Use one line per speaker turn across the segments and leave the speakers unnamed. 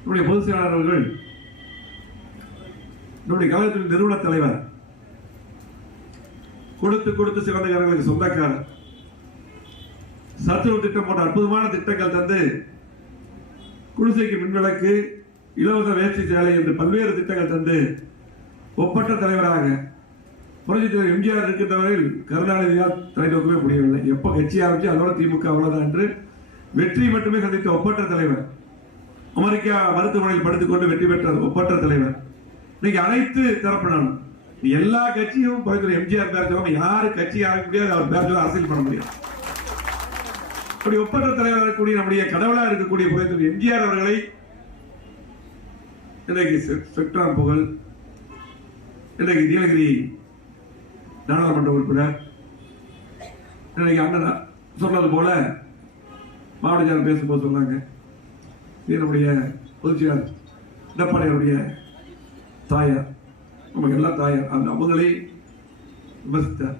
நம்முடைய பொதுச் செயலாளர் அவர்கள் நம்முடைய கழகத்தின் நிறுவன தலைவர் கொடுத்து கொடுத்து சிறந்தவர்களுக்கு சொந்தக்காரர் சத்துணவு திட்டம் போன்ற அற்புதமான திட்டங்கள் தந்து குடிசைக்கு மின்விளக்கு இலவச வேஷ்டி சேலை என்று பல்வேறு திட்டங்கள் தந்து ஒப்பற்ற தலைவராக புரட்சி தலைவர் எம்ஜிஆர் இருக்கின்றவரையில் கருணாநிதியால் தலைநோக்கவே முடியவில்லை. எப்போ கட்சி ஆரம்பிச்சு அதோட திமுக அவ்வளவுதான் என்று வெற்றி மட்டுமே சந்தித்த ஒப்பற்ற தலைவர் அமெரிக்கா மருத்துவமனையில் படுத்துக்கொண்டு வெற்றி பெற்ற ஒப்பற்ற தலைவர். இன்னைக்கு அனைத்து தரப்பினரும் எல்லா கட்சியும் புரட்சித் எம்ஜிஆர் பேர் சொல்லாம யாரு கட்சி ஆக முடியாது அவர் பேர் சொல்ல அரசியல் பண்ண முடியாது. அப்படி ஒப்பற்ற தலைவராக இருக்கக்கூடிய நம்முடைய கடவுளா இருக்கக்கூடிய புரட்சித் எம்ஜிஆர் அவர்களை இன்றைக்கு செ- ஸ்பெக்ட்ரம் புகழ் இன்றைக்கு நீலகிரி நாடாளுமன்ற உறுப்பினர் இன்றைக்கு அண்ணன் சொன்னது போல மாவட்ட செயலர் பேசும்போது சொன்னாங்க. இது நம்முடைய எடப்பாடியாருடைய தாயார் நமக்கு எல்லாம் தாயார். அந்த அவங்களை விமர்சித்தார்.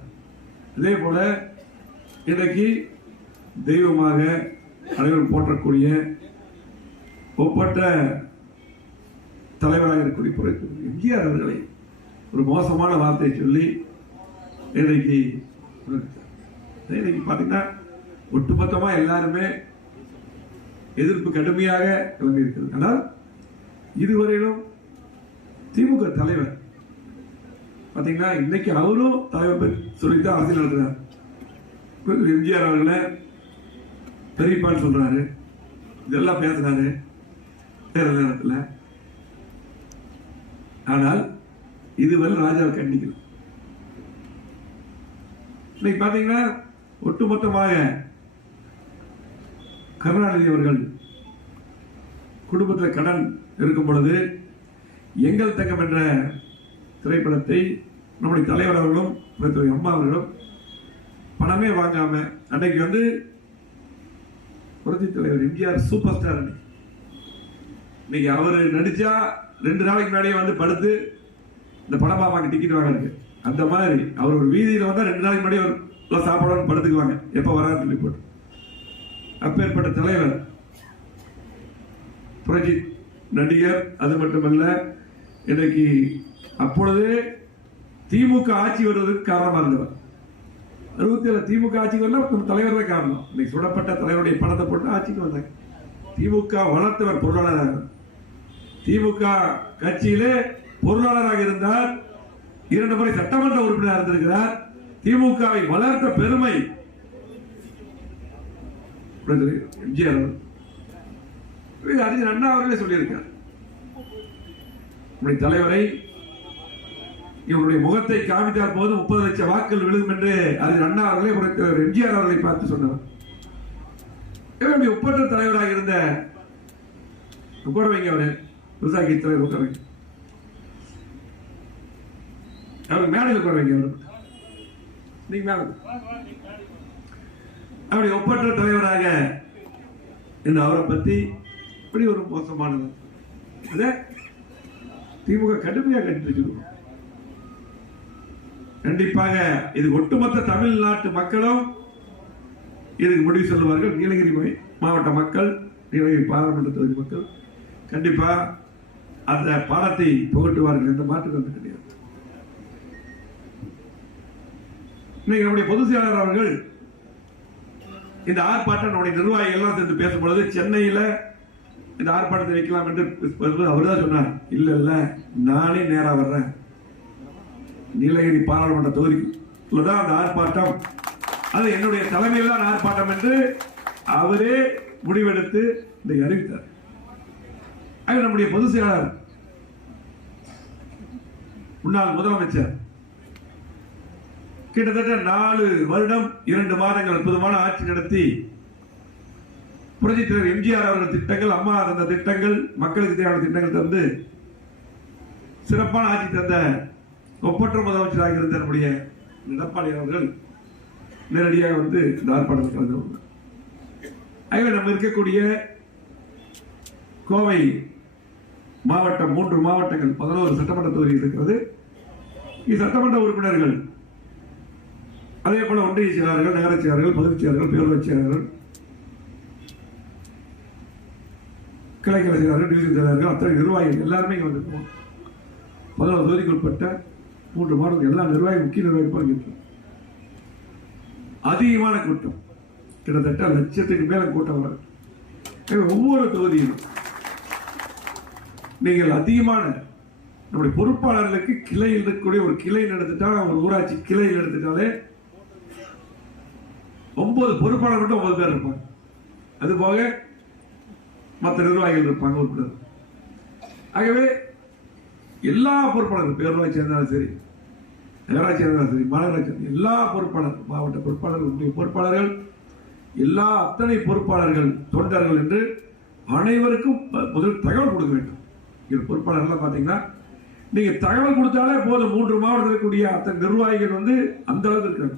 இதே போல இன்றைக்கு தெய்வமாக அனைவரும் போற்றக்கூடிய ஒப்பற்ற தலைவராக இருக்கக்கூடிய எம்ஜிஆர் அவர்களை ஒரு மோசமான வார்த்தையை சொல்லி இன்றைக்கு இன்னைக்கு பார்த்தீங்கன்னா ஒட்டுமொத்தமாக எல்லாருமே எதிர்ப்பு கடுமையாக கிளம்பி இருக்கிறது ஆனால் இதுவரையிலும் திமுக தலைவர் பார்த்தீங்கன்னா இன்னைக்கு அவரும் தலைவர் சொல்லித்தான் அரசியல் நடத்துறார். எம்ஜிஆர் அவர்களை பெரியப்பான்னு சொல்றாரு. இதெல்லாம் பேசுறாரு. தேர்தல் நேரத்தில் ஆனால் இதுவரை ராஜாவை கண்டிக்கல. இன்னைக்கு பார்த்தீங்கன்னா ஒட்டுமொத்தமாக கருணாநிதி அவர்கள் குடும்பத்தில் கடன் இருக்கும் பொழுது எங்கள் தங்கம் என்ற திரைப்படத்தை நம்முடைய தலைவர் அவர்களும் புரட்சித் அம்மா அவர்களும் பணமே வாங்காம அன்னைக்கு வந்து புரட்சி தலைவர் எம்ஜிஆர் சூப்பர் ஸ்டார் அன்னைக்கு. இன்னைக்கு அவர் நடிச்சா ரெண்டு நாளைக்கு மேலேயே வந்து படுத்து இந்த படம் பாப்பாங்க டிக்கெட் வாங்குறதுக்கு. அந்த மாதிரி அவர் ஒரு வீதியில் வந்தால் ரெண்டு நாளைக்கு முன்னாடி ஒரு சாப்பாடு படுத்துக்குவாங்க. எப்போ வராதுன்னு போட்டு. அப்பேற்பட்ட தலைவர் புரட்சி நடிகர் அது மட்டுமல்ல இன்றைக்கு அப்பொழுது திமுக ஆட்சி வருவதற்கு காரணமாக இருந்தவர். அறுபத்தி ஏழு திமுக ஆட்சிக்கு வரல நம்ம தலைவர் தான் காரணம். இன்னைக்கு சுடப்பட்ட தலைவருடைய பணத்தை போட்டு ஆட்சிக்கு வந்தாங்க திமுக வளர்த்தவர் பொருளாளராக. திமுக கட்சியிலே பொருளாளராக இருந்தார். இரண்டு முறை சட்டமன்ற உறுப்பினர் இருந்திருக்கிறார். திமுகவை வளர்த்த பெருமை எம்ஜிஆர் அவர்கள். அறிஞர் அண்ணா அவர்களே சொல்லியிருக்கார். நம்முடைய தலைவரை இவருடைய முகத்தை காமித்தால் போது முப்பது லட்சம் வாக்குகள் விழுகும் என்று அறிஞர் அண்ணா அவர்களே உடைத்தவர் எம்ஜிஆர் அவர்களை பார்த்து சொன்னார். இவருடைய ஒப்பற்ற தலைவராக இருந்த உட்கார வைங்க அவரு விவசாய தலைவர் உட்கார வைங்க அவருக்கு மேடையில் உட்கார வைங்க அவரு. நீங்க மேல அவருடைய ஒப்பற்ற தலைவராக இந்த அவரை பற்றி இப்படி ஒரு மோசமானது. இதை திமுக கடுமையாக கண்டிருக்கிறோம் கண்டிப்பாக இது ஒட்டுமொத்த தமிழ்நாட்டு மக்களும் இதுக்கு முடிவு சொல்லுவார்கள். நீலகிரி மாவட்ட மக்கள் நீலகிரி பாராளுமன்ற தொகுதி மக்கள் கண்டிப்பாக அந்த பாடத்தை புகட்டுவார்கள் எந்த மாற்று கருத்து கிடையாது. இன்னைக்கு நம்முடைய பொதுச் செயலாளர் அவர்கள் இந்த ஆர்ப்பாட்டம் நம்முடைய நிர்வாகிகள் எல்லாம் சேர்ந்து பேசும்பொழுது சென்னையில இந்த ஆர்ப்பாட்டத்தை வைக்கலாம் என்று அவர் தான் சொன்னார் இல்ல இல்ல நானே நேரா வர்றேன். நீலகிரி பாராளுமன்ற தொகுதிக்குள்ள தான் அந்த ஆர்ப்பாட்டம். அது என்னுடைய தலைமையில் தான் ஆர்ப்பாட்டம் என்று அவரே முடிவெடுத்து இதை அறிவித்தார். ஆக நம்முடைய பொதுச் செயலாளர் முன்னாள் முதலமைச்சர் கிட்டத்தட்ட நாலு வருடம் இரண்டு மாதங்கள் அற்புதமான ஆட்சி நடத்தி புரட்சித் தலைவர் எம்ஜிஆர் அவர்கள் திட்டங்கள் அம்மா தந்த திட்டங்கள் மக்களுக்கு தேவையான திட்டங்கள் தந்து சிறப்பான ஆட்சி தந்த ஒப்பற்ற முதலமைச்சராக இருந்த நம்முடைய எடப்பாடி அவர்கள் நேரடியாக வந்து இந்த ஆர்ப்பாட்டத்தில் கலந்து கொண்டார். ஆகவே நம்ம இருக்கக்கூடிய கோவை மாவட்டம் மூன்று மாவட்டங்கள் பதினோரு சட்டமன்ற தொகுதி இருக்கிறது. சட்டமன்ற உறுப்பினர்கள் அதே போல ஒன்றிய செயலாளர்கள் நகரச் செயலாளர்கள் பகுதிச் செயலாளர்கள் பேரவைச் செயலாளர்கள் கிளைக்கலை செயலாளர்கள் டிவிஷன் செயலாளர்கள் அத்தனை நிர்வாகிகள் எல்லாருமே இங்கே வந்திருக்கோம். பதினோரு தொகுதிக்கு உட்பட்ட மூன்று மாவட்டங்கள் எல்லா நிர்வாகி முக்கிய நிர்வாகி பங்கேற்றோம். அதிகமான கூட்டம். கிட்டத்தட்ட லட்சத்துக்கு மேல கூட்டம் வரும். ஒவ்வொரு தொகுதியிலும் நீங்கள் அதிகமான நம்முடைய பொறுப்பாளர்களுக்கு கிளையில் இருக்கக்கூடிய ஒரு கிளை நடந்துட்டா ஒரு ஊராட்சி கிளையில் எடுத்துட்டாலே ஒன்பது பொறுப்பாளர் மட்டும் ஒன்பது பேர் இருப்பாங்க. அது போக மற்ற நிர்வாகிகள் இருப்பாங்க உறுப்பினர் ஆகவே எல்லா பொறுப்பாளர்கள் பேரூராட்சி இருந்தாலும் சரி நகராட்சி இருந்தாலும் சரி மாநகராட்சி எல்லா பொறுப்பாளர் மாவட்ட பொறுப்பாளர்கள் பொறுப்பாளர்கள் எல்லா அத்தனை பொறுப்பாளர்கள் தொண்டர்கள் என்று அனைவருக்கும் முதல் தகவல் கொடுக்க வேண்டும். இது பொறுப்பாளர்கள்லாம் பார்த்தீங்கன்னா நீங்கள் தகவல் கொடுத்தாலே போதும். மூன்று மாவட்டத்தில் இருக்கக்கூடிய அத்தனை நிர்வாகிகள் வந்து அந்த அளவுக்கு இருக்காங்க.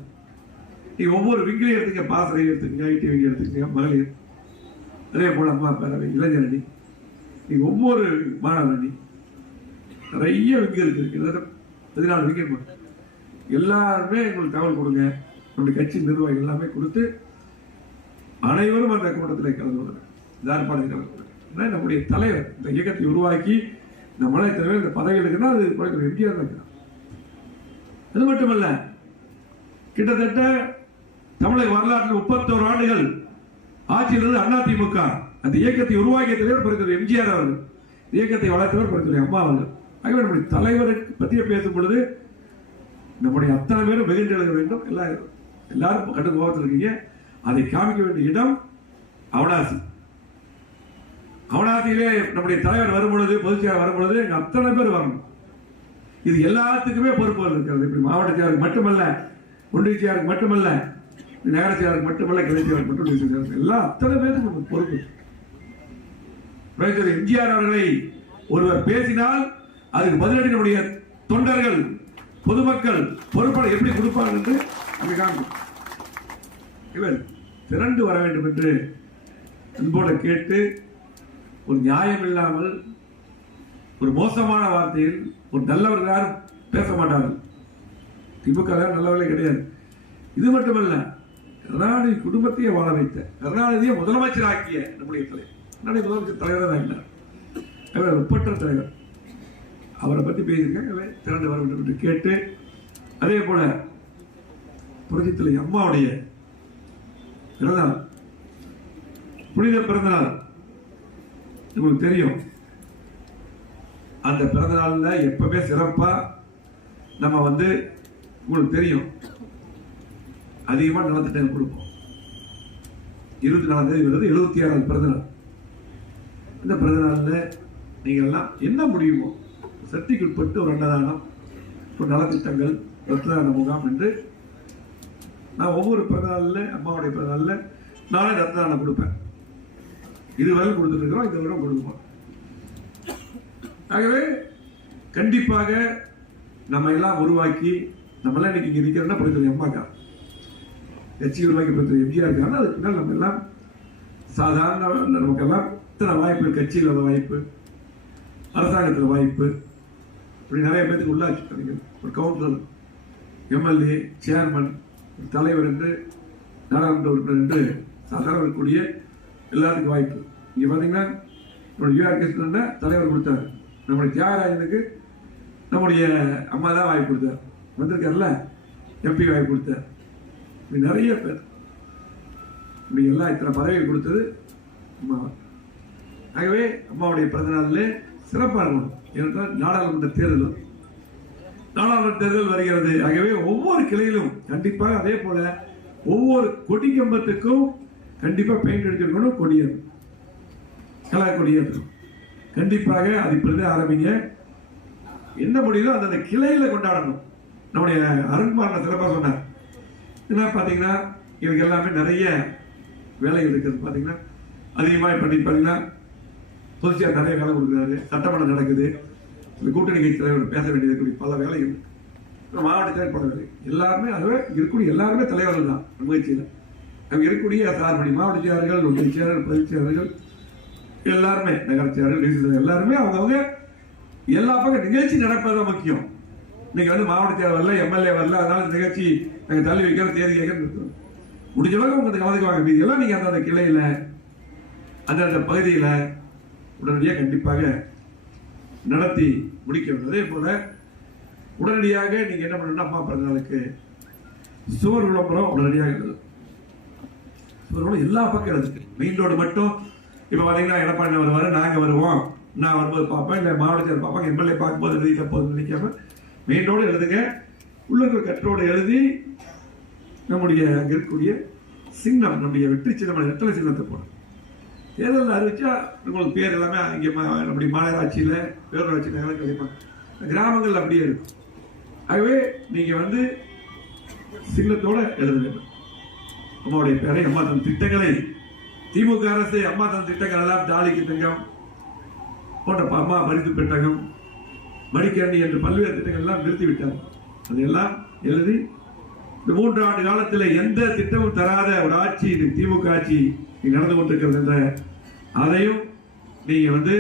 நீங்க ஒவ்வொரு விங்கிலையும் எடுத்துங்க பாசறை எடுத்துக்கங்க ஐடி விங்கி எடுத்துக்கங்க மகளிர். அதே போல அம்மா பேரவை இளைஞர் அணி. நீங்க ஒவ்வொரு மாணவர் அணி. நிறைய விங்கு இருக்கு. கிட்டத்தட்ட பதினாலு விக்கெட் எல்லாருமே எங்களுக்கு தகவல் கொடுங்க. நம்முடைய கட்சி நிர்வாகிகள் எல்லாமே கொடுத்து அனைவரும் அந்த கூட்டத்தில் கலந்து கொள்ளுங்க. தார்பாளையம் கலந்து கொள்ளுங்க நம்முடைய தலைவர் இந்த இயக்கத்தை உருவாக்கி இந்த மலை தலைவர் இந்த பதவி எடுக்கணும் அது குழந்தை எம்ஜிஆர் தான் அது மட்டுமல்ல கிட்டத்தட்ட தமிழக வரலாற்றில் முப்பத்தோரு ஆண்டுகள் ஆட்சியில் இருந்து அதிமுக. அந்த இயக்கத்தை உருவாக்கிய தலைவர் புரட்சியாளர் எம்ஜிஆர் அவர்கள். இயக்கத்தை வளர்த்தவர் புரட்சியாளர் அம்மா அவர்கள். ஆகவே நம்முடைய தலைவரை பற்றிய பேசும் பொழுது நம்முடைய அத்தனை பேரும் வெகுண்டு எழுத வேண்டும். எல்லா எல்லாரும் கட்டு கோபத்தில் இருக்கீங்க. அதை காமிக்க வேண்டிய இடம் அவனாசி. அவனாசியிலே நம்முடைய தலைவர் வரும் பொழுது வரும்பொழுது எங்கள் அத்தனை பேர் வரணும். இது எல்லாத்துக்குமே பொறுப்புகள் இருக்கிறது. இப்படி மாவட்ட செயலருக்கு மட்டுமல்ல ஒன்றிய செயலருக்கு மட்டுமல்ல நகர செயலருக்கு மட்டுமல்ல கிளை மட்டும் எல்லாம் அத்தனை பேருக்கு நமக்கு பொறுப்பு. புரட்சியாளர் எம்ஜிஆர் அவர்களை ஒருவர் பேசினால் அதுக்கு பதிலடி நம்முடைய தொண்டர்கள் பொதுமக்கள் பொறுப்பாளர் எப்படி கொடுப்பார்கள் என்று அங்கே காண்போம். இவர் திரண்டு வர வேண்டும் என்று அன்போடு கேட்டு ஒரு நியாயம் இல்லாமல் ஒரு மோசமான வார்த்தையில் ஒரு நல்லவர் யாரும் பேச மாட்டார்கள். திமுக நல்லவர்களே கிடையாது. இது மட்டுமல்ல கருணாநிதி குடும்பத்தையே வாழ வைத்த. கருணாநிதியை முதலமைச்சர் ஆக்கிய நம்முடைய தலைவர். கருணாநிதி முதலமைச்சர் தலைவராக தான் ஆகினார் அவர் ஒப்பற்ற தலைவர். அவரை பற்றி பேசியிருக்காங்க திரண்டு வர வேண்டும் என்று கேட்டு அதே போல புரட்சித்தலை அம்மாவுடைய பிறந்தநாள். புனித பிறந்தநாள். உங்களுக்கு தெரியும். அந்த பிறந்தநாளில் எப்பவுமே சிறப்பாக நம்ம வந்து உங்களுக்கு தெரியும். அதிகமாக நலத்திட்டங்கள் கொடுப்போம். இருபத்தி நாலாம் தேதி வருது எழுபத்தி ஆறாவது பிறந்தநாள். இந்த பிறந்தநாளில் நீங்கள் எல்லாம் என்ன முடியுமோ சக்திக்கு உட்பட்டு ஒரு அன்னதானம் ஒரு நலத்திட்டங்கள் ரத்த முகாம் என்று நான் ஒவ்வொரு பிறந்தநாளில் அம்மாவுடைய பிறந்தநாளில் நானே ரத்ததானம் கொடுப்பேன். இதுவரை கொடுத்துட்டு இந்த இது வரை கொடுப்போம். ஆகவே கண்டிப்பாக நம்ம எல்லாம் உருவாக்கி நம்மளாம் இன்னைக்கு இங்கே இருக்கிறோம்னா படித்தது அம்மாக்கா. கட்சி உருவாக்கி எம்ஜிஆர் இருக்காங்க அதுக்கு பின்னால் நம்ம எல்லாம் சாதாரண நமக்கெல்லாம் இத்தனை வாய்ப்பு கட்சியில் வாய்ப்பு அரசாங்கத்தில் வாய்ப்பு. இப்படி நிறைய பேருக்கு உள்ளாட்சி தலைவர் ஒரு கவுன்சிலர் எம்எல்ஏ சேர்மன் ஒரு தலைவர் என்று நாடாளுமன்ற உறுப்பினர் என்று சாதாரண இருக்கக்கூடிய எல்லாத்துக்கும் வாய்ப்பு. இங்கே பார்த்தீங்கன்னா நம்முடைய யூஆர் கிருஷ்ணன் தலைவர் கொடுத்தாரு. நம்முடைய தியாகராஜனுக்கு நம்முடைய அம்மா தான் வாய்ப்பு கொடுத்தார். வந்திருக்காருல்ல எம்பி வாய்ப்பு கொடுத்தார். இப்படி நிறைய பேர். இப்படி எல்லாம் இத்தனை பதவி கொடுத்தது அம்மா. ஆகவே அம்மாவுடைய பிறந்த நாளில் சிறப்பாக இருக்கணும். ஏனென்றால் நாடாளுமன்ற தேர்தல். நாடாளுமன்ற தேர்தல் வருகிறது. ஆகவே ஒவ்வொரு கிளையிலும் கண்டிப்பாக அதே போல ஒவ்வொரு கொடி கம்பத்துக்கும் கண்டிப்பாக பெயிண்ட் அடிச்சிருக்கணும் கொடியேறும். கலா கொடியேற்றணும் கண்டிப்பாக அது இப்படிதான் ஆரம்பிங்க. என்ன முடியுதோ அந்த கிளையில் கிளையில கொண்டாடணும். நம்முடைய அருண்குமார் சிறப்பாக சொன்னார். என்ன பார்த்தீங்கன்னா இவங்க எல்லாமே நிறைய வேலைகள் இருக்குது. பார்த்தீங்கன்னா அதிகமாக பண்ணி பார்த்தீங்கன்னா பொதுச்சியார் நிறைய வேலை கொடுக்குறாரு. சட்டமன்றம் நடக்குது. இந்த கூட்டணி கட்சி தலைவர் பேச வேண்டியது கூடிய பல வேலைகள் இருக்குது அப்புறம் மாவட்ட வேலை எல்லாருமே அதுவே இருக்கக்கூடிய எல்லாருமே தலைவர்கள் தான் நிகழ்ச்சியில் அங்கே இருக்கக்கூடிய சார்படி மாவட்ட செயலர்கள் ஒன்றிய செயலர்கள் பொதுச் செயலர்கள் எல்லாருமே நகர செயலர்கள் எல்லாருமே அவங்கவுங்க எல்லா பக்கம் நிகழ்ச்சி நடப்பது முக்கியம். இன்னைக்கு வந்து மாவட்ட தேர்தல் வரல எம்எல்ஏ வரல அதனால நிகழ்ச்சி நாங்கள் தள்ளி வைக்கிற தேதி கேட்கறது முடிஞ்ச அளவுக்கு உங்களுக்கு கலந்துக்குவாங்க மீதி எல்லாம் நீங்கள் அந்த கிளையில் அந்தந்த பகுதியில் உடனடியாக கண்டிப்பாக நடத்தி முடிக்க வேண்டும். அதே போல் உடனடியாக நீங்கள் என்ன பண்ணணும்னா அம்மா பிறந்த நாளுக்கு சுவர் விளம்பரம் உடனடியாக எழுதும் சுவர் விளம்பரம் எல்லா பக்கம் எழுதுக்கு மெயின் ரோடு மட்டும் இப்போ பார்த்தீங்கன்னா எடப்பாடி வருவார் நாங்கள் வருவோம். நான் வரும்போது பார்ப்பேன். இல்லை மாவட்டத்தில் பார்ப்பாங்க. எம்எல்ஏ பார்க்கும்போது எழுதிட்ட போது நினைக்காம மெயின் ரோடு எழுதுங்க. உள்ளங்கள் இருக்கிற எழுதி நம்முடைய அங்கே இருக்கக்கூடிய சின்னம் நம்முடைய வெற்றி சின்னம் ரெட்டலை சின்னத்தை போடும் தேர்தல் அறிவிச்சா உங்களுக்கு பேர் எல்லாமே இங்கே நம்முடைய மாநகராட்சியில் பேரூராட்சியில் நகரம் கிடைப்பாங்க கிராமங்கள் அப்படியே இருக்கும். ஆகவே நீங்கள் வந்து சின்னத்தோட எழுத வேண்டும். அம்மாவுடைய பேரை அம்மா தன் திட்டங்களை திமுக அரசு அம்மா தன் திட்டங்கள் எல்லாம் ஜாலிக்கு தங்கம். போன்ற அம்மா பரிசு பெட்டகம் மடிக்கணி என்று பல்வேறு திட்டங்கள் எல்லாம் நிறுத்திவிட்டார் அதையெல்லாம் எழுதி இந்த மூன்று ஆண்டு காலத்தில் எந்த திட்டமும் தராத ஒரு ஆட்சி இது திமுக ஆட்சி நடந்து கொண்டிருக்கிறது என்ற அதையும் நீங்க வந்து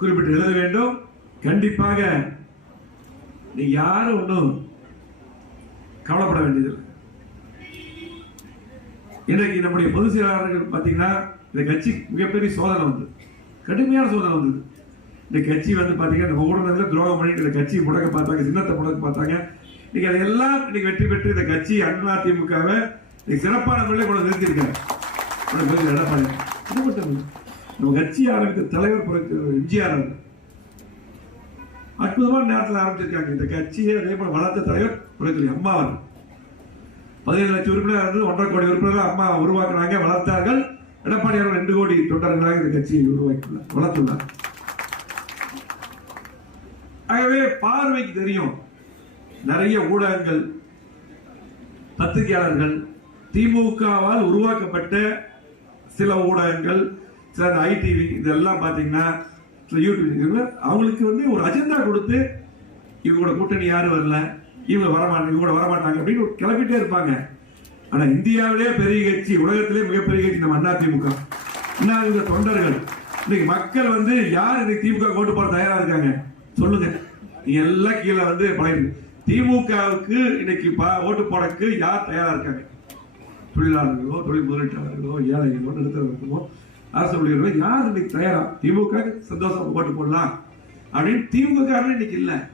குறிப்பிட்டு எழுத வேண்டும். கண்டிப்பாக நீங்க யாரும் ஒன்றும் கவலைப்பட வேண்டியதில்லை. இன்றைக்கு நம்முடைய பொதுச் செயலாளர்கள் பார்த்தீங்கன்னா இந்த கட்சி மிகப்பெரிய சோதனை வந்து கடுமையான சோதனை வந்தது. இந்த கட்சி வந்து பார்த்தீங்கன்னா நம்ம ஊடகத்தில் துரோகம் பண்ணிட்டு இந்த கட்சியை முடக்க பார்த்தாங்க சின்னத்தை முடக்க பார்த்தாங்க. இன்னைக்கு அதையெல்லாம் இன்னைக்கு வெற்றி பெற்று இந்த கட்சி அண்ணா திமுகவை சிறப்பான முறையில் கொண்டு நிறுத்தியிருக்காங்க எடப்பாடி இது? மட்டும் நம்ம கட்சி ஆரம்பித்த தலைவர் எம்ஜிஆர் அவர்கள். அற்புதமான நேரத்தில் ஆரம்பிச்சிருக்காங்க. இந்த கட்சியை அதே போல வளர்த்த தலைவர் புரட்சி அம்மா அவர்கள். பதினேழு லட்சம் உறுப்பினர் இருந்து ஒன்றரை கோடி உறுப்பினர்கள் அம்மா உருவாக்குனாங்க வளர்த்தார்கள். எடப்பாடி அவர்கள் ரெண்டு கோடி தொண்டர்களாக இந்த கட்சியை உருவாக்கியுள்ளார் வளர்த்துள்ளார். ஆகவே பார்வைக்கு தெரியும். நிறைய ஊடகங்கள் பத்திரிகையாளர்கள் திமுகவால் உருவாக்கப்பட்ட சில ஊடகங்கள் சில ஐடிவி இதெல்லாம் பார்த்தீங்கன்னா யூடியூப் அவங்களுக்கு வந்து ஒரு அஜெண்டா கொடுத்து இவங்களோட கூட்டணி யாரும் வரல இவங்க வரமாட்டாங்க இவங்க வரமாட்டாங்க அப்படின்னு கிளப்பிட்டே இருப்பாங்க. ஆனா இந்தியாவிலே பெரிய கட்சி உலகத்திலே மிகப்பெரிய கட்சி நம்ம அண்ணா திமுக. அண்ணா தொண்டர்கள். இன்னைக்கு மக்கள் வந்து யார் இன்னைக்கு திமுக ஓட்டு போட தயாரா இருக்காங்க? சொல்லுங்க. நீங்க எல்லாம் கீழே வந்து பழைய திமுகவுக்கு இன்னைக்கு பா- ஓட்டு போடக்கு யார் தயாரா இருக்காங்க? தொழிலாளர்களோ தொழில் முதலீட்டாளர்களோ ஏழைகளோ நடுத்தரவர்களோ அரசு ஊழியர்களோ யார் இன்னைக்கு தயாரா? திமுக சந்தோஷம் ஓட்டு போடலாம் அப்படின்னு திமுக காரணம் இன்னைக்கு இல்ல.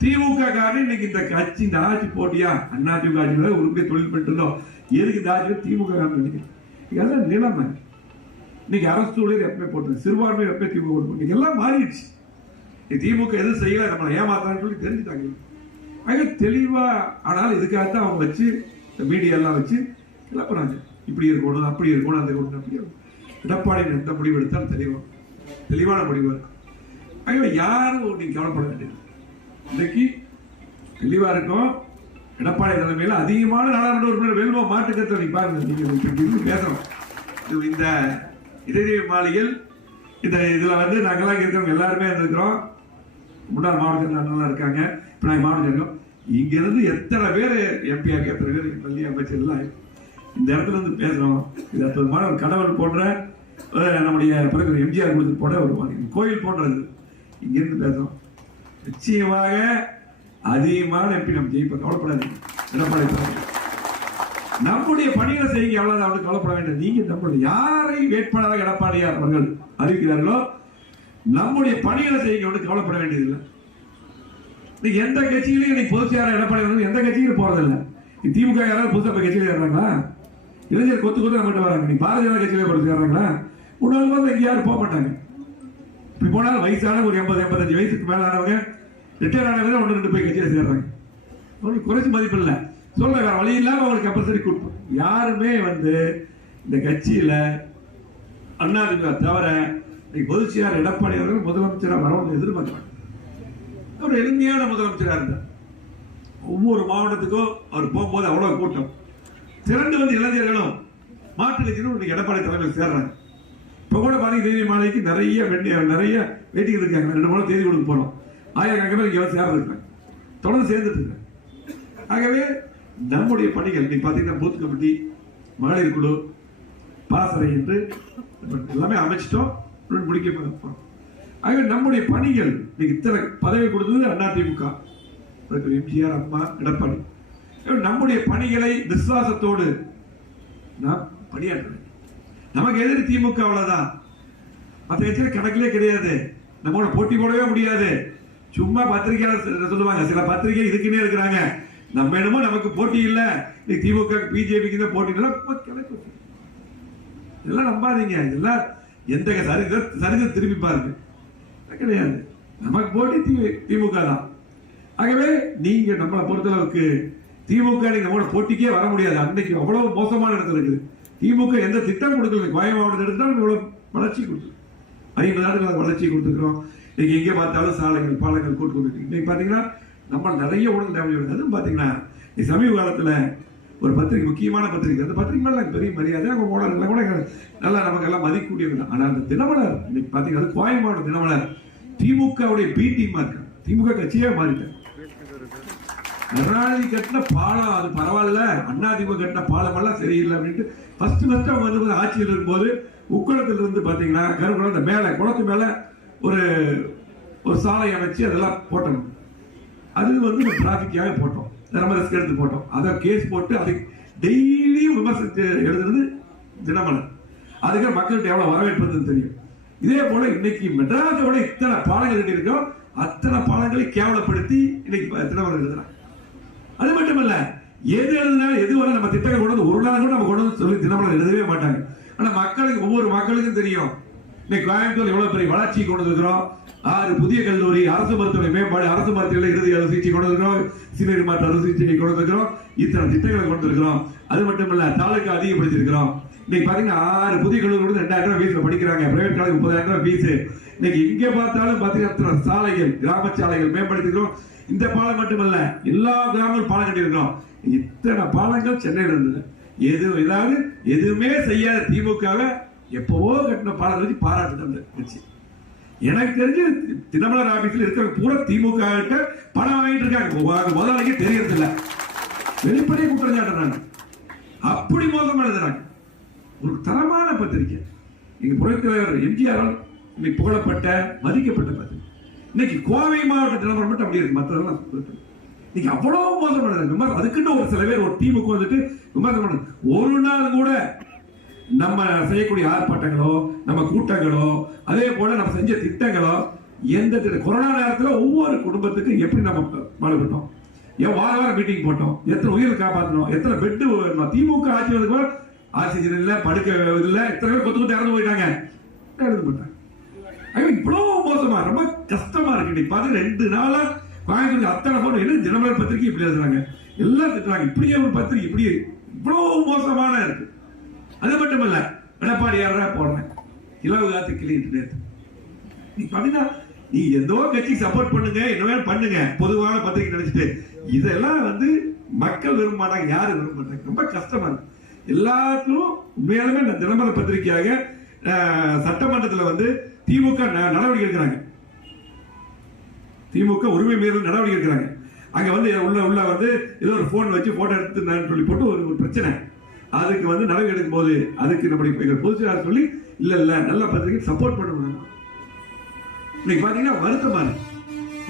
திமுக காரன் இன்னைக்கு இந்த கட்சி இந்த ஆட்சி போட்டியா? அண்ணா திமுக ஆட்சி உருப்படி தொழில் பண்ணிட்டு இருந்தோம். எதுக்கு இந்த ஆட்சி திமுக காரன் நினைக்கிறேன் இன்னைக்கு நிலைமை. இன்னைக்கு அரசு ஊழியர் எப்பவுமே போட்டு சிறுபான்மை எப்பவுமே திமுக போட்டு எல்லாம் மாறிடுச்சு. திமுக எதுவும் செய்யல நம்மளை ஏமாத்தான்னு சொல்லி தெரிஞ்சுட்டாங்க. ஆக தெளிவா ஆனால் இதுக்காகத்தான் அவங்க வச்சு இந்த மீடியா எல்லாம் வச்சு கிளப்புறாங்க இப்படி இருக்கணும் அப்படி இருக்கணும் அந்த கொண்டு அப்படி எடப்பாடி எந்த முடிவு எடுத்தாலும் தெளிவா தெளிவான முடிவு இருக்கும் ஆகவே யாரும் நீங்க கவலைப்பட வேண்டியது இன்னைக்கு தெளிவா இருக்கும் எடப்பாடி தலைமையில் அதிகமான நாடாளுமன்ற உறுப்பினர் வேலுவா மாட்டுக்கத்தை நீ பாருங்க. நீங்க இப்படி பேசணும். இந்த இதய மாளிகையில் இந்த இதில் வந்து நாங்கள்லாம் இருக்கிறவங்க எல்லாருமே இருந்திருக்கிறோம். முன்னாள் மாவட்டத்தில் அண்ணெல்லாம் இருக்காங்க. இப்போ நாங்க மாவட்ட இருக்கோம் இங்கேருந்து எத்தனை பேர் எம்பி எத்தனை பேர் பள்ளி அமைச்சர்லாம். இந்த இடத்துல இருந்து பேசுகிறோம் இது அற்புதமான ஒரு கடவுள் போன்ற நம்முடைய பிறகு எம்ஜிஆர் கொடுத்து போட ஒரு மாதிரி கோயில் போன்றது. இங்கேருந்து பேசுகிறோம் நிச்சயமாக அதிகமான எம்பி நம்ம ஜெயிப்போம். கவலைப்படாதீங்க. எடப்பாடி நம்முடைய பணிகளை செய்யுங்க. அவ்வளவுதான். அவனுக்கு கவலைப்பட வேண்டும். நீங்க நம்மளுடைய யாரை வேட்பாளராக எடப்பாடியார் அவர்கள் அறிவிக்கிறார்களோ நம்முடைய பணிகளை செய்ய அவனுக்கு கவலைப்பட வேண்டியதில்லை. நீங்க எந்த கட்சியிலையும் இன்னைக்கு பொதுச்செயலாளர் எடப்பாடி அவர்கள் எந்த கட்சியிலும் போறதில்லை. நீ திமுக யாராவது புதுசாக கட்சியில் ஏறாங்களா இளைஞர் கொத்து கொத்து நம்மகிட்ட வராங்க. நீ பாரதிய ஜனதா கட்சியிலே பொறுத்து சேர்றாங்களா முன்னாள் மாதிரி இங்கே யாரும் போக மாட்டாங்க. இப்படி போனாலும் வயசான ஒரு எண்பது எண்பத்தஞ்சு வயசுக்கு மேலே ஆனவங்க ரிட்டையர் ஆனவங்க ஒன்று ரெண்டு போய் கட்சியில் சேர்றாங்க. அவங்களுக்கு குறைச்சி மதிப்பு இல்லை. சொல்ல வேற வழி இல்லாமல் அவங்களுக்கு கம்பல்சரி கொடுப்போம் யாருமே வந்து இந்த கட்சியில் அண்ணாதிமுக தவிர பொதுச்செயலாளர் எடப்பாடி அவர்கள் முதலமைச்சராக வரவங்க எதிர்பார்க்கிறாங்க அவர் எளிமையான முதலமைச்சராக இருந்தார். ஒவ்வொரு மாவட்டத்துக்கும் அவர் போகும்போது அவ்வளோ கூட்டம். திரண்டு வந்து இளைஞர்களும் மாற்று கட்சியிலும் இன்னைக்கு எடப்பாடி தலைமையில் சேர்றாங்க. இப்போ கூட பாத்தீங்க மாலைக்கு நிறைய வெண்டி நிறைய வெயிட்டிங் இருக்காங்க. ரெண்டு மூணு தேதி கொடுக்க போகிறோம் ஆயிரக்கணக்கான பேர் இங்கே சேர்ந்துருக்காங்க தொடர்ந்து சேர்ந்துட்டு இருக்காங்க ஆகவே நம்முடைய பணிகள் இன்றைக்கி பார்த்தீங்கன்னா பூத் கமிட்டி மகளிர் குழு பாசறை என்று எல்லாமே அமைச்சிட்டோம். இன்னும் முடிக்க போறோம் ஆகவே நம்முடைய பணிகள் இன்னைக்கு இத்தனை பதவி கொடுத்தது அதிமுக டாக்டர் எம்ஜிஆர் அம்மா எடப்பாடி. நம்முடைய பணிகளை விசுவாசத்தோடு நாம் பணியாற்ற நமக்கு எதிர் திமுக அவ்வளவுதான். மற்ற கட்சியில கணக்கிலே கிடையாது. நம்மளோட போட்டி போடவே முடியாது. சும்மா பத்திரிகையாளர் சொல்லுவாங்க சில பத்திரிகை இதுக்குன்னே இருக்கிறாங்க. நம்ம என்னமோ நமக்கு போட்டி இல்லை. நீ திமுக பிஜேபிக்கு தான் போட்டி கணக்கு இதெல்லாம் நம்பாதீங்க. இதெல்லாம் எந்த சரித சரிதை திரும்பி பாருங்க. கிடையாது. நமக்கு போட்டி திமுக தான். ஆகவே நீங்க நம்மளை பொறுத்தளவுக்கு திமுக நீங்க நம்மளோட போட்டிக்கே வர முடியாது. அன்னைக்கு அவ்வளவு மோசமான இடத்துல இருக்குது. திமுக எந்த திட்டம் கொடுக்கல. கோயம் மாவட்டத்தில் எடுத்தாலும் இவ்வளவு வளர்ச்சி கொடுத்து. ஐம்பது ஆண்டுகள் வளர்ச்சி கொடுத்துருக்கோம் நீங்க எங்க பார்த்தாலும் சாலைகள் பாலங்கள் கூட்டு கொண்டு இன்னைக்கு பாத்தீங்கன்னா நம்ம நிறைய உடல் டேமேஜ் அதுவும் பாத்தீங்கன்னா சமீப காலத்துல ஒரு பத்திரிகை முக்கியமான பத்திரிகை. அந்த பத்திரிகை மேல பெரிய மரியாதை. அவங்க ஊடகங்களை கூட நல்லா நமக்கு எல்லாம் மதிக்கக்கூடியவங்க தான். அந்த தினமலர் இன்னைக்கு பார்த்தீங்கன்னா அது கோயம்பாடு தினமலர். திமுகவுடைய பி டீமாக இருக்கு திமுக கட்சியே மாறிட்டாங்க. கருணாநிதி கட்டின பாலம் அது பரவாயில்ல. அண்ணாதிமுக கட்டின பாலம் எல்லாம் சரியில்லை அப்படின்ட்டு ஃபர்ஸ்ட் ஃபர்ஸ்ட் அவங்க வந்து ஆட்சியில் இருக்கும்போது உக்குளத்தில் இருந்து பார்த்தீங்கன்னா கருக்குளம் அந்த மேலே குளத்து மேலே ஒரு ஒரு சாலை அமைச்சு அதெல்லாம் போட்டோம் அது வந்து ட்ராஃபிக்காகவே போட்டோம். நம்ம ரிஸ்க் எடுத்து போட்டோம். அதை கேஸ் போட்டு அதுக்கு டெய்லியும் விமர்சித்து எழுதுறது தினமலர். அதுக்கு மக்கள்கிட்ட எவ்வளவு வரவேற்பதுன்னு தெரியும். இதே போல இன்னைக்கு மெட்ராஸோட இத்தனை பாலங்கள் கட்டியிருக்கோ அத்தனை பாலங்களை கேவலப்படுத்தி இன்னைக்கு தினமலர் எழுதுறான் அது மட்டுமல்ல எது எழுதினாலும் எது வரை நம்ம திட்டங்கள் கொண்டு வந்து ஒரு நாள் கூட நம்ம கொண்டு வந்து சொல்லி தினமலர் எழுதவே மாட்டாங்க. ஆனா மக்களுக்கு ஒவ்வொரு மக்களுக்கும் தெரியும். இன்னைக்கு கோயம்புத்தூர் எவ்வளவு பெரிய வளர்ச்சி கொண்டு இருக்கிறோம் ஆறு புதிய கல்லூரி அரசு மருத்துவமனை மேம்பாடு அரசு மருத்துவமனை இறுதி அறுவை சிகிச்சை கொண்டு இருக்கிறோம் சிறுநீர் மாற்று அறுவை சிகிச்சை கொண்டு இருக்கிறோம் இத்தனை திட்டங்களை கொண்டு இருக்கிறோம் அது மட்டுமல்ல தாலுக்கு அதிகப்படுத்திருக்கிறோம் இன்னைக்கு பாத்தீங்கன்னா ஆறு புதிய கல்லூரி கூட ரெண்டாயிரம் ரூபாய் ஃபீஸ்ல படிக்கிறாங்க. பிரைவேட் காலேஜ் முப்பதாயிரம் ரூபாய் ஃபீஸ் இன்னைக்கு எங்க பார்த்தாலும் பாத்தீங்கன்னா அத்தனை சாலைகள் கிராம சாலைகள் மேம்படுத்திக்கிறோம் இந்த பாலம் மட்டுமல்ல எல்லா கிராமங்களும் பாலம் கட்டியிருக்கிறோம். இத்தனை பாலங்கள் சென்னையில் இருந்தது. எது ஏதாவது எதுவுமே செய்யாத திமுகவை எப்பவோ கட்டின பாலம் வச்சு பாராட்டு தந்த எனக்கு தெரிஞ்சு தினமலர் ஆபீஸ்ல இருக்கிற பூரா திமுக கிட்ட பணம் வாங்கிட்டு இருக்காங்க முதலாளிக்கு தெரியறது இல்ல வெளிப்படையா குற்றஞ்சாட்டுறாங்க அப்படி மோசமா எழுதுறாங்க ஒரு தரமான பத்திரிக்கை. எங்க புரட்சித் தலைவர் எம்ஜிஆர் இன்னைக்கு புகழப்பட்ட மதிக்கப்பட்ட பத்திரிக்கை. இன்னைக்கு கோவை மாவட்ட தினமரம் மட்டும் அப்படி இருக்கு. மற்றதெல்லாம் இன்னைக்கு அவ்வளவு மோசம் பண்ணுறாங்க. அதுக்குன்னு ஒரு சில பேர் ஒரு டீமுக்கு வந்துட்டு விமர்சனம் ஒரு நாள் கூட நம்ம செய்யக்கூடிய ஆர்ப்பாட்டங்களோ நம்ம கூட்டங்களோ அதே போல நம்ம செஞ்ச திட்டங்களோ எந்த திட்டம் கொரோனா நேரத்தில் ஒவ்வொரு குடும்பத்துக்கும் எப்படி நம்ம பாடுபட்டோம் ஏன் வார வாரம் மீட்டிங் போட்டோம்? எத்தனை உயிர் காப்பாற்றணும் எத்தனை பெட்டு திமுக ஆட்சி வந்து கூட ஆக்சிஜன் இல்லை படுக்க இல்லை எத்தனை பேர் கொத்து கொத்து இறந்து போயிட்டாங்க. இறந்து போயிட்டாங்க. இவ்வளோ மோசமா ரொம்ப கஷ்டமா இருக்கு. இன்னைக்கு பாத்து ரெண்டு நாளா கோயம்புத்தூர் அத்தனை போன என்ன தினமலர் பத்திரிக்கை இப்படி எழுதுறாங்க? எல்லாம் திட்டுறாங்க. இப்படியே ஒரு பத்திரிக்கை இப்படி இவ்வளோ மோசமான இருக்கு. அது மட்டுமல்ல எடப்பாடி யாரா போடுறேன் இலவு காத்து கிளிட்டு நீ பண்ணினா நீ ஏதோ கட்சிக்கு சப்போர்ட் பண்ணுங்க என்ன பண்ணுங்க. பொதுவான பத்திரிக்கை நினைச்சிட்டு இதெல்லாம் வந்து மக்கள் விரும்ப மாட்டாங்க யாரும் விரும்ப மாட்டாங்க. ரொம்ப கஷ்டமா இருக்கு. எல்லாத்திலும் உண்மையாலுமே இந்த தினமலர் பத்திரிகையாக சட்டமன்றத்தில் வந்து திமுக ந- நடவடிக்கை எடுக்கிறாங்க. திமுக உரிமை மீறல் நடவடிக்கை எடுக்கிறாங்க. அங்க வந்து உள்ள உள்ள வந்து ஏதோ ஒரு போன் வச்சு போட்டோ எடுத்து நான் சொல்லி போட்டு ஒரு ஒரு பிரச்சனை. அதுக்கு வந்து நடவடிக்கை எடுக்கும் போது அதுக்கு நம்முடைய பொதுச் செயலாளர் சொல்லி இல்ல இல்ல நல்ல பத்திரிகை சப்போர்ட் பண்ணணும் இன்னைக்கு பாத்தீங்கன்னா வருத்தமா இருக்கு.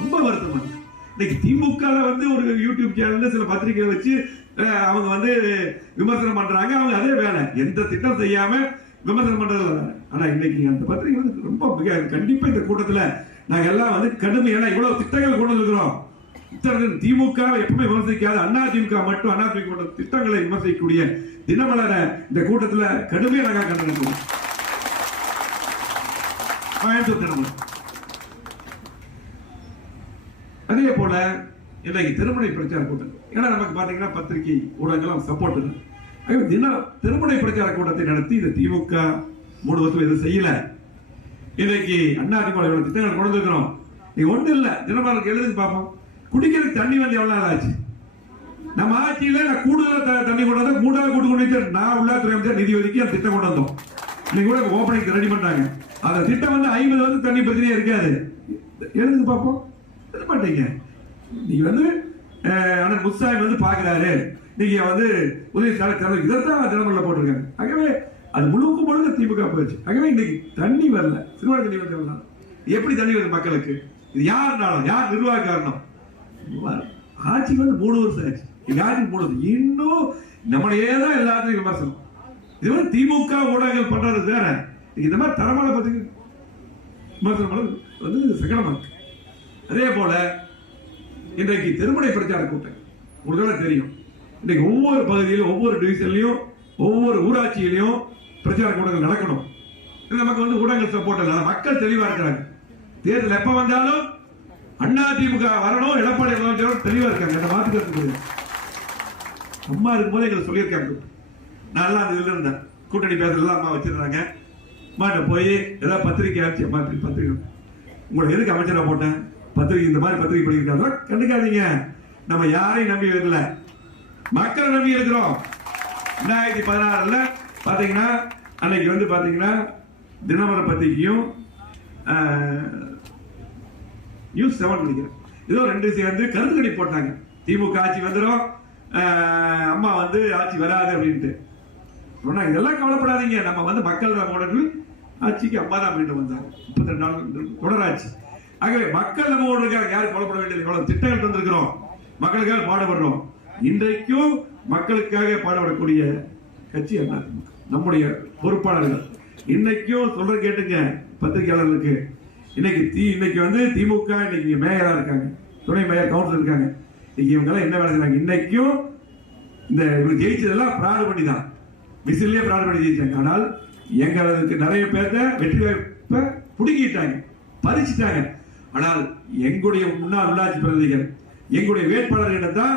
ரொம்ப வருத்தமா இருக்கு. இன்னைக்கு திமுக வந்து ஒரு யூடியூப் சேனல்ல சில பத்திரிகைகளை வச்சு அவங்க வந்து விமர்சனம் பண்றாங்க. அவங்க அதே வேலை. எந்த திட்டம் செய்யாம விமர்சனம் பண்றது ஆனா இன்னைக்கு அந்த பத்திரிகை வந்து ரொம்ப மிக கண்டிப்பா இந்த கூட்டத்துல நாங்க எல்லாம் வந்து கடுமை. ஏன்னா இவ்வளவு திட்டங்கள் கொண்டு இருக்கிறோம் திமுக எப்பவுமே விமர்சிக்காது. அண்ணா திமுக மட்டும் அண்ணா திட்டங்களை விமர்சிக்கக்கூடிய தினமலர இந்த கூட்டத்துல கடுமையாக நாங்க கண்டிருக்கோம் கோயம்புத்தூர் தினமலர். அதே போல இன்னைக்கு திருமணை பிரச்சார கூட்டம். ஏன்னா நமக்கு பார்த்தீங்கன்னா பத்திரிகை ஊடகங்களும் சப்போர்ட் இல்லை தின திருமணை பிரச்சார கூட்டத்தை நடத்தி இந்த திமுக மூணு வருஷம் எதுவும் செய்யல. இன்னைக்கு அண்ணா திமுக எவ்வளவு திட்டங்கள் கொண்டு வந்துக்கிறோம் நீ ஒன்றும் இல்லை. தினமலருக்கு எழுதி பார்ப்போம் குடிக்கிறதுக்கு தண்ணி வந்து எவ்வளோ நாள் ஆச்சு? நம்ம ஆட்சியில நான் கூடுதலா த- தண்ணி கொண்டு வந்தா மூணாவது கூட்டு கொண்டு வந்து நான் உள்ளாத்துறை அமைச்சர் நிதி ஒதுக்கி அந்த திட்டம் கொண்டு வந்தோம். இன்னைக்கு கூட ஓபனிங் ரெடி பண்ணாங்க அந்த திட்டம் வந்து ஐம்பது வந்து தண்ணி பிரச்சனையே இருக்காது. எழுதுங்க பார்ப்போம் எழுத மாட்டீங்க நீங்க வந்து அஹ், அண்ணன் முஸ்தாய் வந்து பாக்குறாரு. நீங்க வந்து உதவி தலைவர் இதைத்தான் தினமரில் போட்டிருக்காங்க ஆகவே அது முழுக்க முழுக்க திமுக போயிடுச்சு. ஆகவே இன்னைக்கு தண்ணி வரல. சிறுவாடி தண்ணி வரல. எப்படி தண்ணி வருது மக்களுக்கு? இது யாருனாலும் யார் நிர்வாக காரணம்? ஆட்சி வந்து மூணு வருஷம் ஆச்சு. எங்க போடுது இன்னும் நம்மளையே தான் எல்லாத்தையும் விமர்சனம். இது மாதிரி திமுக ஊடகங்கள் பண்றது வேற. இந்த மாதிரி தரமான பத்திரிக்கை விமர்சனம் வந்து சங்கடமா இருக்கு. அதே போல இன்றைக்கு திருமண பிரச்சார கூட்டம். உங்களுக்கு தெரியும். இன்னைக்கு ஒவ்வொரு பகுதியிலும் ஒவ்வொரு டிவிஷன்லையும் ஒவ்வொரு ஊராட்சியிலையும் பிரச்சார கூட்டங்கள் நடக்கணும். நமக்கு வந்து ஊடகங்கள் சப்போர்ட் இல்லை. மக்கள் தெளிவா இருக்கிறாங்க. தேர்தல் எப்ப வந்தாலும் அண்ணா திமுக வரணும் எடப்பாடி முதலமைச்சர் தெளிவா இருக்காங்க. அந்த மாற்றுக்கிறது அம்மா இருக்கும்போது எங்களுக்கு சொல்லியிருக்காங்க. நல்லா அந்த இதில் இருந்தேன். கூட்டணி பேசலாம் அம்மா வச்சிருந்தாங்க. அம்மாட்ட போய் ஏதாவது பத்திரிக்கை ஆச்சு. அம்மா இப்படி பத்திரிக்கை உங்களை எதுக்கு அமைச்சராக போட்டேன்? பத்திரிக்கை இந்த மாதிரி பத்திரிக்கை படிக்கிறாங்க கண்டுக்காதீங்க. நம்ம யாரையும் நம்பி வரல. மக்களை நம்பி இருக்கிறோம். ரெண்டாயிரத்தி பதினாறுல பார்த்தீங்கன்னா அன்னைக்கு வந்து பார்த்தீங்கன்னா தினமர பத்திரிகையும் நியூஸ் செவன் நினைக்கிறேன். ஏதோ ரெண்டு சேர்ந்து கருத்து போட்டாங்க. திமுக ஆட்சி வந்துடும் அம்மா வந்து ஆட்சி வராது அப்படின்ட்டு. சொன்னா இதெல்லாம் கவலைப்படாதீங்க. நம்ம வந்து மக்கள் நம்மோடு ஆட்சிக்கு அம்மா தான் மீண்டும் வந்தாங்க. முப்பத்தி ரெண்டு நாள் தொடராட்சி. ஆகவே மக்கள் நம்மோடு இருக்காங்க யாரும் கவலைப்பட வேண்டியது இவ்வளவு திட்டங்கள் தந்திருக்கிறோம். மக்களுக்காக பாடுபடுறோம். இன்றைக்கும் மக்களுக்காக பாடுபடக்கூடிய கட்சி என்ன நம்முடைய பொறுப்பாளர்கள். இன்னைக்கும் சொல்ற கேட்டுங்க பத்திரிகையாளர்களுக்கு. இன்னைக்கு தி இன்னைக்கு வந்து திமுக இன்னைக்கு மேயரா இருக்காங்க. துணை மேயர் கவுன்சில் இருக்காங்க. இன்னைக்கு இவங்கெல்லாம் என்ன வேலை செய்யறாங்க இன்னைக்கும் இந்த இவங்க ஜெயிச்சதெல்லாம் பிராடு பண்ணி தான். விசிலே பிராடு பண்ணி ஜெயிச்சாங்க. ஆனால் எங்களுக்கு நிறைய பேர்த்த வெற்றி வாய்ப்பை புடுங்கிட்டாங்க. பறிச்சுட்டாங்க. ஆனால் எங்களுடைய முன்னாள் உள்ளாட்சி பிரதிநிதிகள் எங்களுடைய வேட்பாளர்களிடம் தான்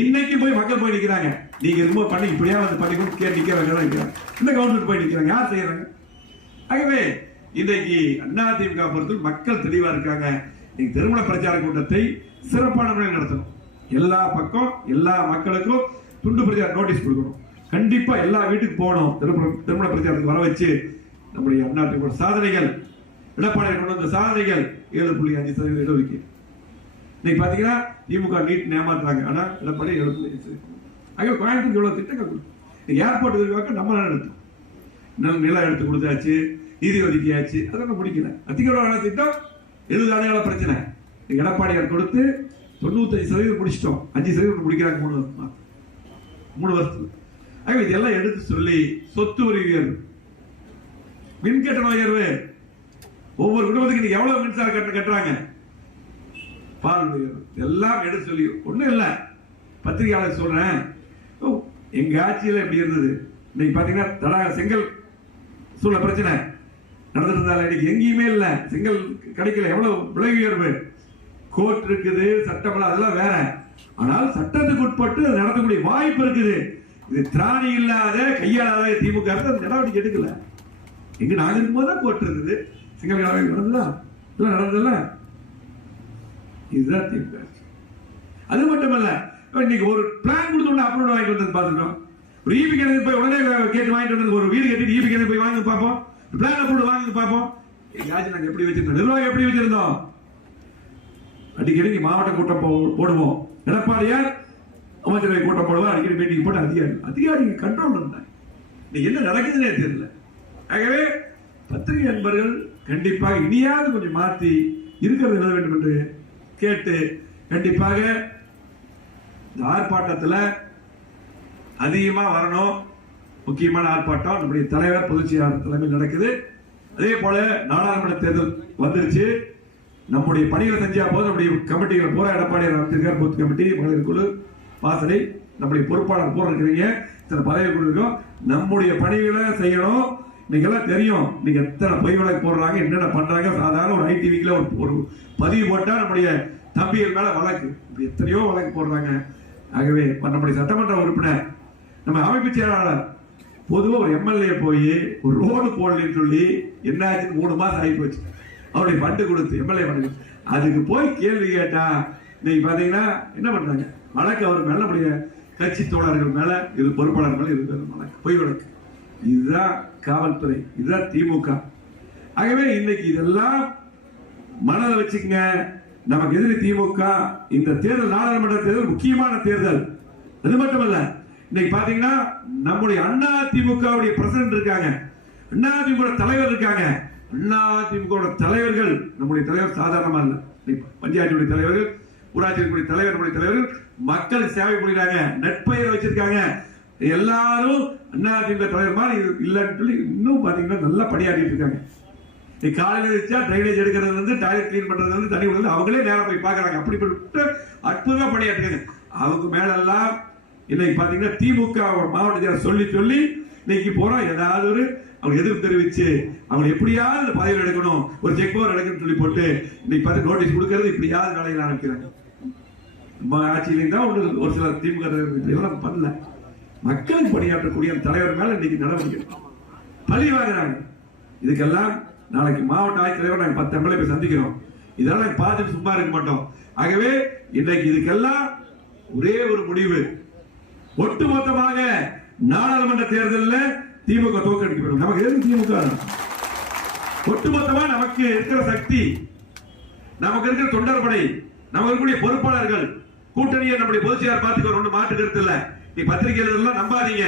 இன்னைக்கு போய் மக்கள் போய் நிக்கிறாங்க. நீங்க ரொம்ப பண்ணி இப்படியா வந்து பண்ணி கொடுத்து கேட்டு நிக்க நிக்கிறாங்க. இந்த கவர்மெண்ட் போய் நிக்கிறாங்க. யார் செய்யறாங்க? ஆகவே இன்றைக்கு அதிமுக பொறுத்தவரை மக்கள் தெளிவா இருக்காங்க. நீங்க திருமண பிரச்சார கூட்டத்தை சிறப்பான முறையில் நடத்தணும். எல்லா பக்கம் எல்லா மக்களுக்கும் துண்டு பிரதியார் நோட்டீஸ் கொடுக்கணும். கண்டிப்பா எல்லா வீட்டுக்கு போகணும். திருமண திருமண பிரச்சாரத்துக்கு வர வச்சு நம்முடைய அண்ணாட்டு சாதனைகள் எடப்பாடி கொண்டு வந்த சாதனைகள் ஏழு புள்ளி அஞ்சு சதவீதம் இடஒதுக்கீடு. இன்னைக்கு பாத்தீங்கன்னா திமுக நீட் ஏமாத்துறாங்க. ஆனா எடப்பாடி ஏழு புள்ளி அஞ்சு சதவீதம். கோயம்புத்தூர் இவ்வளவு திட்டங்கள் கொடுக்கும் ஏர்போர்ட் விரிவாக்க நம்ம எடுத்தோம். நில நிலம் எடுத்து கொடுத்தாச்சு நிதி ஒதுக்கியாச்சு. அதெல்லாம் முடிக்கல அதிகார திட்டம் எழுபது ஆண்டுகள பிரச்சனை. எடப்பாடியார் கொடுத்து தொண்ணூத்தஞ்சு சதவீதம் முடிச்சிட்டோம் அஞ்சு சதவீதம் முடிக்கிறாங்க மூணு மூணு வருஷத்துல. ஆகவே இதெல்லாம் எடுத்து சொல்லி சொத்து வரி உயர்வு. மின்கட்டண உயர்வு. ஒவ்வொரு குடும்பத்துக்கு இன்னைக்கு எவ்வளவு மின்சார கட்டணம் கட்டுறாங்க? பால் உயர்வு. எல்லாம் எடுத்து சொல்லி ஒன்றும் இல்லை. பத்திரிகையாளர் சொல்றேன். ஓ, எங்க ஆட்சியில் எப்படி இருந்தது. இன்னைக்கு பாத்தீங்கன்னா தடா செங்கல் சூழல் பிரச்சனை நடந்துட்டு இருந்தாலும் இன்னைக்கு எங்கேயுமே இல்லை. செங்கல் கிடைக்கல எவ்வளவு விலை உயர்வு. கோர்ட் இருக்குது சட்டம் அதெல்லாம் வேற. ஆனால் சட்டத்துக்கு உட்பட்டு அது நடத்தக்கூடிய வாய்ப்பு இருக்குது. இது திராணி இல்லாத கையாளாத திமுக அரசு அந்த நடவடிக்கை எடுக்கல. எங்க நாங்க இருக்கும்போது தான் கோர்ட் இருந்தது செங்கல் நடவடிக்கை நடந்ததா? இதெல்லாம் நடந்ததில்ல. இதுதான் திமுக அது மட்டுமல்ல இன்னைக்கு ஒரு பிளான் கொடுத்தோம்னா அப்ரூவல் வாங்கிட்டு வந்தது பார்த்துட்டோம் ஒரு ஈபி கிணறு போய் உடனே கேட்டு வாங்கிட்டு வந்தது. ஒரு வீடு கட்டி ஈபி கிணறு போய் வாங்கி பார்ப்போம். பிளான் அப்ரூவல் வாங்கி பார்ப்போம். எங்க ஆட்சி நாங்க எப்படி வச்சிருந்தோம்? நிர்வாகம் எப்படி வச்சிருந்தோம்? அடிக்கடி மாவட்ட கூட்டம் போ- போடுவோம். எடப்பாடியார் அமைச்சரவை கூட்டம் போடுவோம் அடிக்கடி மீட்டிங் போட்டு அதிகாரி அதிகாரிங்க கண்ட்ரோல் இருந்தாங்க இன்னைக்கு என்ன நடக்குதுன்னே தெரியல. ஆகவே பத்திரிகை நண்பர்கள் கண்டிப்பாக இனியாவது கொஞ்சம் மாற்றி இருக்கிறது எழுத வேண்டும் என்று கேட்டு கண்டிப்பாக இந்த ஆர்ப்பாட்டத்தில் அதிகமாக வரணும். முக்கியமான ஆர்ப்பாட்டம் நம்முடைய தலைவர் பொதுச் தலைமையில் நடக்குது. அதே போல நாடாளுமன்ற தேர்தல் வந்துருச்சு. நம்முடைய பணிகளை செஞ்சா போது நம்முடைய கமிட்டிகளை பூரா எடப்பாடி அமைச்சிருக்கார் பூத் கமிட்டி மகளிர் குழு வாசனை நம்முடைய பொறுப்பாளர் பூரா இருக்கிறீங்க. இத்தனை பதவி கொடுத்துருக்கோம். நம்முடைய பணிகளை செய்யணும். இன்னைக்கெல்லாம் தெரியும். இன்னைக்கு எத்தனை பொய் வழக்கு போடுறாங்க என்னென்ன பண்றாங்க. சாதாரண ஒரு ஐடி வீக்ல ஒரு ஒரு பதிவு போட்டா நம்முடைய தம்பிகள் மேல வழக்கு. எத்தனையோ வழக்கு போடுறாங்க. ஆகவே நம்முடைய சட்டமன்ற உறுப்பினர் நம்ம அமைப்பு செயலாளர் பொதுவாக ஒரு எம்எல்ஏ போய் ஒரு ரோடு போடலன்னு சொல்லி என்ன ஆச்சுன்னு மூணு மாசம் ஆகி போச்சு. அவனை ஃபண்டு கொடுத்து எம்எல்ஏ ஃபண்டு அதுக்கு போய் கேள்வி கேட்டா இன்னைக்கு பாத்தீங்கன்னா என்ன பண்றாங்க? வழக்கு அவர் மேல முடிய கட்சி தோழர்கள் மேல இது பொறுப்பாளர் மேல இருக்கிற வழக்கு. பொய் வழக்கு இதுதான் காவல்துறை இதுதான் திமுக. ஆகவே இன்னைக்கு இதெல்லாம் மனதில் வச்சுக்கங்க. நமக்கு எதிரி திமுக இந்த தேர்தல் நாடாளுமன்ற தேர்தல் முக்கியமான தேர்தல். அது மட்டுமல்ல இன்னைக்கு பாத்தீங்கன்னா நம்முடைய அண்ணா திமுகவுடைய பிரசிடன்ட் இருக்காங்க. அண்ணா திமுக தலைவர் இருக்காங்க. அண்ணா திமுக தலைவர்கள் நம்முடைய தலைவர் சாதாரணமா இல்ல. இன்னைக்கு பஞ்சாயத்துடைய தலைவர்கள் ஊராட்சி தலைவர் நம்முடைய தலைவர்கள் மக்கள் சேவை புரியுறாங்க நட்பெயர் வச்சிருக்காங்க. எல்லாரும் அண்ணா திமுக தலைவர் மாதிரி இல்லைன்னு சொல்லி இன்னும் பாத்தீங்கன்னா நல்லா பணியாற்றிட்டு இருக்காங்க. காலையில் வச்சா ட்ரைனேஜ் எடுக்கிறதுல இருந்து டாய்லெட் க்ளீன் பண்றதுல இருந்து தண்ணி விடுறது அவங்களே நேரம் போய் பாக்குறாங்க. அப்படிப்பட்ட அற்புதமா பணியாற்றுங்க அவங்க மேலெல்லாம் இன்னைக்கு பாத்தீங்கன்னா திமுக மாவட்டத்தை சொல்லி சொல்லி இன்னைக்கு போறோம் ஏதாவது ஒரு அவங்க எதிர்ப்பு தெரிவிச்சு அவங்க எப்படியாவது இந்த பதவியில் எடுக்கணும் ஒரு செக் பவர் எடுக்கணும்னு சொல்லி போட்டு இன்னைக்கு பார்த்து நோட்டீஸ் கொடுக்கறது இப்படியாவது வேலைகள் ஆரம்பிக்கிறாங்க. நம்ம ஆட்சியிலையும் தான் ஒரு ஒரு சில திமுக தலைவர்கள் பண்ணல. மக்களுக்கு பணியாற்றக்கூடிய அந்த தலைவர் மேல இன்னைக்கு நடவடிக்கை. பழி வாங்குறாங்க. இதுக்கெல்லாம் நாளைக்கு மாவட்ட ஆட்சித்தலைவர் நாங்கள் பத்து எம்எல்ஏ போய் சந்திக்கிறோம். இதெல்லாம் நாங்கள் பார்த்துட்டு சும்மா இருக்க மாட்டோம். ஆகவே இன்னைக்கு இதுக்கெல்லாம் ஒரே ஒரு முடிவு. ஒட்டுமொத்தமாக நாடாளுமன்ற தேர்தலில் திமுக தோக்கடிக்கப்படும் நமக்கு எதுக்கு திமுக? ஒட்டுமொத்தமா நமக்கு இருக்கிற சக்தி நமக்கு இருக்கிற தொண்டர்படை நமக்கு இருக்கக்கூடிய பொறுப்பாளர்கள் கூட்டணியை நம்முடைய பொதுச்செயலாளர் பார்த்துக்க ஒன்று மாற்று கருத்து இல்ல. நீ பத்திரிகைகள் நம்பாதீங்க.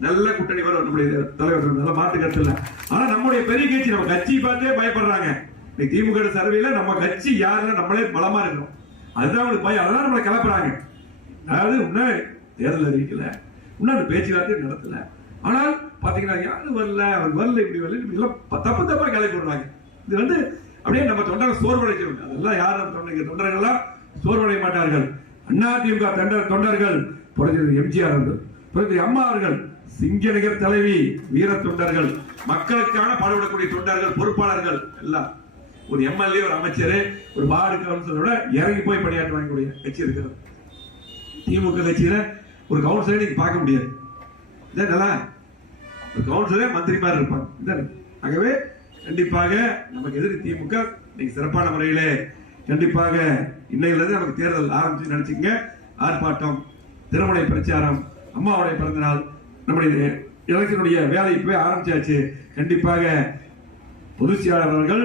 நல்ல கூட்டணி வரும். நம்முடைய தலைவர் நல்ல மாற்று கருத்து இல்ல. ஆனா நம்முடைய பெரிய கட்சி நம்ம கட்சி பார்த்தே பயப்படுறாங்க. இன்னைக்கு திமுக சர்வையில நம்ம கட்சி யாருன்னா நம்மளே பலமா இருக்கணும் அதுதான் அவங்களுக்கு பயம். அதெல்லாம் நம்மளை கிளப்புறாங்க அதாவது இன்னும் தேர்தல் அறிவிக்கல. இன்னும் அந்த பேச்சுவார்த்தை நடத்தல. ஆனால் பார்த்தீங்கன்னா யாரும் வரல அவர் வரல இப்படி வரல இப்படி எல்லாம் தப்பு தப்பாக கிளப்பி போடுறாங்க. இது வந்து அப்படியே நம்ம தொண்டர் சோர்வடைச்சிருங்க அதெல்லாம் யார் தொண்டர்கள் தொண்டர்கள்லாம் சோர்வடைய மாட்டார்கள். அண்ணா திமுக தொண்டர் தொண்டர்கள் புரட்சி எம்ஜிஆர் அவர்கள் புரட்சி அம்மா அவர்கள் சிங்கநகர் தலைவி வீர தொண்டர்கள் மக்களுக்கான பாடுபடக்கூடிய தொண்டர்கள் பொறுப்பாளர்கள் எல்லாம். ஒரு எம்எல்ஏ ஒரு அமைச்சர் ஒரு வார்டு கவுன்சிலரோட இறங்கி போய் பணியாற்றுவாங்க கட்சி இருக்கிறது. திமுக கட்சியில ஒரு கவுன்சிலர் நீங்க பார்க்க முடியாது. இதெல்லாம். கவுன்சிலரே மந்திரி மாதிரி இருப்பாங்க ஆகவே கண்டிப்பாக நமக்கு எதிரி திமுக இன்னைக்கு சிறப்பான முறையிலே கண்டிப்பாக இன்னையிலிருந்து நமக்கு தேர்தல் ஆரம்பிச்சு நினைச்சுங்க ஆர்ப்பாட்டம் திருமணை பிரச்சாரம் அம்மாவுடைய பிறந்த நாள் நம்முடைய இளைஞனுடைய வேலை இப்பவே ஆரம்பிச்சாச்சு. கண்டிப்பாக பொதுச்சியாளர்கள்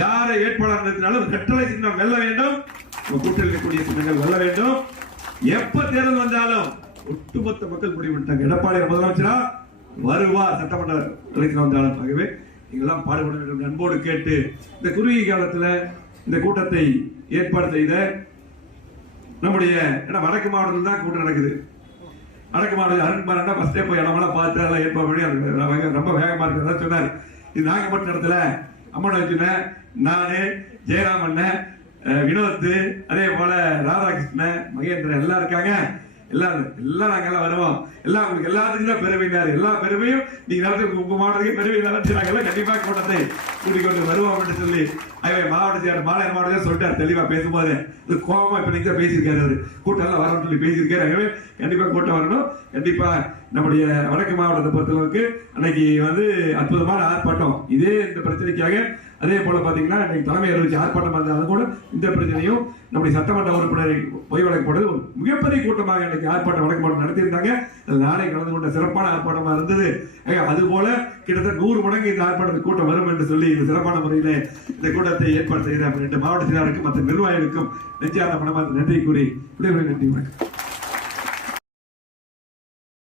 யாரை வேட்பாளர் நிறுத்தினாலும் கட்டளை சின்னம் வெல்ல வேண்டும். நம்ம கூட்டில் இருக்கக்கூடிய சின்னங்கள் வெல்ல வேண்டும். எப்ப தேர்தல் வந்தாலும் ஒட்டுமொத்த மக்கள் முடிவு பண்ணிட்டாங்க. எடப்பாடி முதலமைச்சரா? வருவார் சட்டமன்ற எலெக்ஷன் வந்தாலும் ஆகவே நீங்களாம் பாடுபட வேண்டும். அன்போடு கேட்டு இந்த குறுகிய காலத்தில் இந்த கூட்டத்தை ஏற்பாடு செய்த நம்முடைய ஏன்னா வடக்கு மாவட்டத்தில் தான் கூட்டம் நடக்குது. வடக்கு மாவட்டம் அருண்குமார் ஃபஸ்ட்டே போய் இடமெல்லாம் பார்த்து எல்லாம் ஏற்பாடு பண்ணி அது வேக- ரொம்ப வேகமாக இருக்கிறதா சொன்னார். இது நாகப்பட்டினத்தில் அம்மன் வச்சுனேன் நான் ஜெயராம் அண்ணன் வினோத் அதே போல ராதாகிருஷ்ணன் மகேந்திரன் எல்லாம் இருக்காங்க. எல்லாம் எல்லாம் நாங்க எல்லாம் வருவோம் எல்லாம் உங்களுக்கு எல்லாத்துக்கும் தான் பெருமைனாரு எல்லா பெருமையும் நீங்க நடத்தி உங்க மாவட்டத்துக்கு பெருமை நடத்தி நாங்க எல்லாம் கண்டிப்பா கூட்டத்தை கூட்டிக் கொண்டு வருவோம் அப்படின்னு சொல்லி ஐயா மாவட்ட செயலர் மாநகர மாவட்ட சொல்லிட்டாரு தெளிவா பேசும்போது. இது கோபமா இப்ப நீங்க தான் பேசியிருக்காரு அவரு. கூட்டம் எல்லாம் வரணும்னு சொல்லி பேசியிருக்காரு. ஆகவே கண்டிப்பா கூட்டம் வரணும். கண்டிப்பா நம்முடைய வடக்கு மாவட்டத்தை பொறுத்தளவுக்கு அன்னைக்கு வந்து அற்புதமான ஆர்ப்பாட்டம். இதே இந்த பிரச்சனைக்காக அதே போல பாத்தீங்கன்னா இன்னைக்கு தலைமை அறிவிச்சு ஆர்ப்பாட்டம் இருந்தாலும் கூட இந்த பிரச்சனையும் நம்முடைய சட்டமன்ற உறுப்பினரை பொய் வழக்கு ஒரு மிகப்பெரிய கூட்டமாக இன்னைக்கு ஆர்ப்பாட்டம் வழக்கு போட்டு நடத்தியிருந்தாங்க. நாளை கலந்து கொண்ட சிறப்பான ஆர்ப்பாட்டமா இருந்தது. அது போல கிட்டத்தட்ட நூறு மடங்கு இந்த ஆர்ப்பாட்டத்துக்கு கூட்டம் வரும் என்று சொல்லி இந்த சிறப்பான முறையில் இந்த கூட்டத்தை ஏற்பாடு செய்த ரெண்டு மாவட்ட செயலாளருக்கும் மற்ற நிர்வாகிகளுக்கும் நெஞ்சார மனமார்ந்த நன்றி கூறி விடைபெறுகிறேன். நன்றி வணக்கம்.